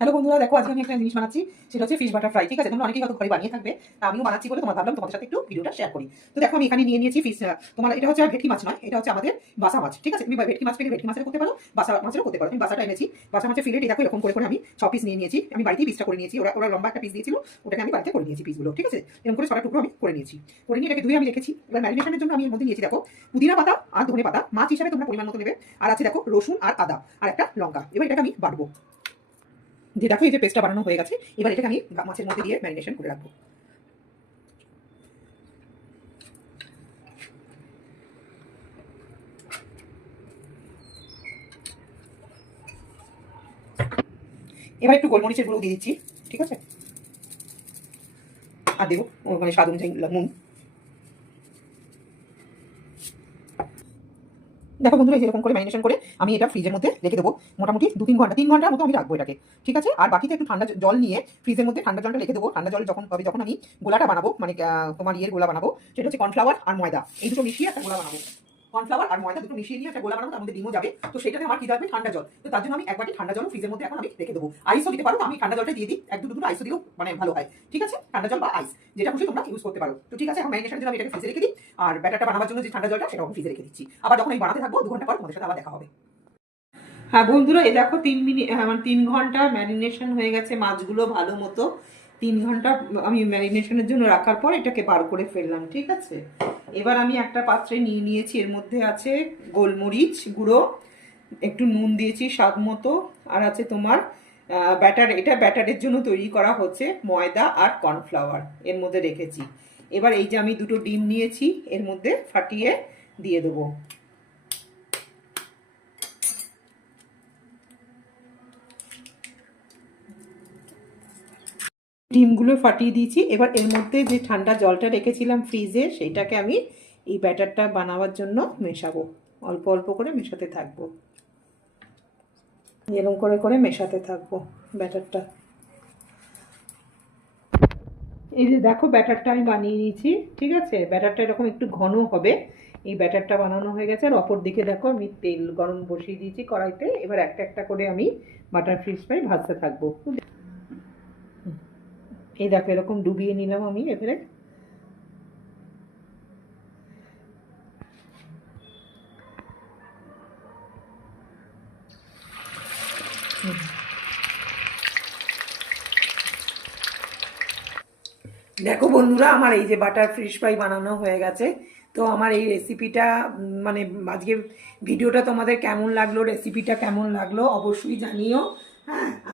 Hello বন্ধুরা, দেখো আজকে আমি একটা জিনিস বানাচ্ছি, সেটা হচ্ছে ফিশ বাটার ফ্রাই। ঠিক আছে, তোমরা অনেকেই হয়তো ঘরে বানিয়ে থাকবে, তা আমিও বানাচ্ছি বলে তোমার ভাবলাম তোমাদের সাথে একটু ভিডিওটা শেয়ার করি। তো দেখো আমি এখানে নিয়ে নিয়েছি ফিশ। তোমার এটা হচ্ছে ভেটকি মাছ নয়, এটা হচ্ছে আমাদের বাসা মাছ। ঠিক আছে, তুমি ভেটকি মাছ পেলে ভেটকি মাছের করতে পারো, বাসা মাছেরও করতে পারো। আমি বাসাটা এনেছি, বাসা মাছের ফিলেট দেখো এরকম করে করে আমি 6 পিস নিয়ে নিয়েছি। আমি বাড়িতেই পিসটা করে নিয়েছি, ওরা ওরা লম্বা একটা পিস দিয়েছিল, ওটাকে আমি বাড়িতে করে নিয়েছি পিসগুলো। ঠিক আছে, এরকম করে 6টা টুকরো আমি করে নিয়েছি। করে নিয়ে এটাকে ধুয়ে আমি রেখেছি। এবার ম্যারিনেশনের জন্য আমি এর মধ্যে নিয়েছি দেখো পুদিনা পাতা আর ধনে পাতা, মাছ হিসাবে তোমরা পরিমাণ মতো নেবে। আর আছে দেখো রসুন আর আদা আর একটা লঙ্কা। এবার এটাকে আমি বাটবো। যে দেখো এই যে পেস্টটা বানানো হয়ে গেছে, এবার এটাকে আমি মাছের মধ্যে দিয়ে ম্যারিনেশন করে রাখবো। এবার একটু গোলমরিচের গুঁড়ো দিয়ে দিচ্ছি। ঠিক আছে, আর দেবো মানে স্বাদ অনুযায়ী নুন। দেখো বন্ধুরা, এরকম করে ম্যারিনেশন করে আমি এটা ফ্রিজের মধ্যে রেখে দেবো মোটামুটি 2-3 ঘন্টা, 3 ঘন্টার মতো আমি রাখবো এটাকে। ঠিক আছে, আর বাকিতে একটু ঠান্ডা জল নিয়ে ফ্রিজের মধ্যে ঠান্ডা জলটা রেখে দেবো। ঠান্ডা জল যখন হবে, যখন আমি গোলাটা বানাবো, মানে তোমার ইয়ের গোলা বানাবো, সেটা হচ্ছে কর্নফ্লাওয়ার আর ময়দা, এই দুটো মিশিয়ে একটা গোলা বানাবো। কর্নফ্লাওয়ার আর ময়দা দুটো মিশিয়ে নিয়ে একটা গোলা বানাবো, তার মধ্যে ডিমও যাবে। তো সেটাতে আমার কি যাবে, ঠান্ডা জল। তো তার জন্য আমি এক বাটি ঠান্ডা জল ফ্রিজের মধ্যে এখন আমি রেখে দেবো। আইসও দিতে পারো, আমি ঠান্ডা জলটা দিয়ে দিই, 1-2 আইসও দিলেও মানে ভালো হয়। ঠিক আছে, ঠান্ডা জল বা আইস যেটা খুশি তোমরা ইউজ করতে পারো। তো ঠিক আছে, এখন ম্যারিনেশনের জন্য আমি এটাকে ফ্রিজে রেখে দিই। আর ব্যাটারটা বানাবার জন্য যে ঠান্ডা জলটা, সেটা আমি ফ্রিজে রেখে দিচ্ছি। আবার যখন আমি বানাতে থাকবো 2 ঘন্টা পর তোমাদের সাথে আবার দেখা হবে। হ্যাঁ বন্ধুরা, এ দেখো 3 মিনিট, মানে 3 ঘন্টা ম্যারিনেশন হয়ে গেছে মাছগুলো ভালো মতো। 3 ঘন্টা আমি ম্যারিনেশনের জন্য রাখার পর এটাকে বার করে ফেললাম। ঠিক আছে, এবার আমি একটা পাত্রে নিয়ে নিয়েছি, এর মধ্যে আছে গোলমরিচ গুঁড়ো, একটু নুন দিয়েছি স্বাদ মতো, আর আছে তোমার ব্যাটার। এটা ব্যাটারের জন্য তৈরি করা হচ্ছে, ময়দা আর কর্নফ্লাওয়ার এর মধ্যে রেখেছি। এবার এই যে আমি 2টো ডিম নিয়েছি, এর মধ্যে ফাটিয়ে দিয়ে দেবো। ডিমগুলো ফাটিয়ে দিয়েছি। এবার এর মধ্যে যে ঠান্ডা জলটা রেখেছিলাম ফ্রিজে, সেইটাকে আমি এই ব্যাটারটা বানাবার জন্য মেশাবো। অল্প অল্প করে মেশাতে থাকবো, এরকম করে করে মেশাতে থাকবো ব্যাটারটা। এই যে দেখো ব্যাটারটা আমি বানিয়ে নিয়েছি। ঠিক আছে, ব্যাটারটা এরকম একটু ঘন হবে। এই ব্যাটারটা বানানো হয়ে গেছে, আর অপর দিকে দেখো আমি তেল গরম বসিয়ে দিয়েছি কড়াইতে। এবার একটা একটা করে আমি বাটার ফিশ ফ্রাই ভাজতে থাকবো। এই দেখো এরকম ডুবিয়ে নিলাম আমি এবারে। দেখো বন্ধুরা, আমার এই যে বাটার ফিশ ফ্রাই বানানো হয়ে গেছে। তো আমার এই রেসিপিটা মানে আজকের ভিডিওটা তোমাদের কেমন লাগলো, রেসিপিটা কেমন লাগলো অবশ্যই জানিও। হ্যাঁ।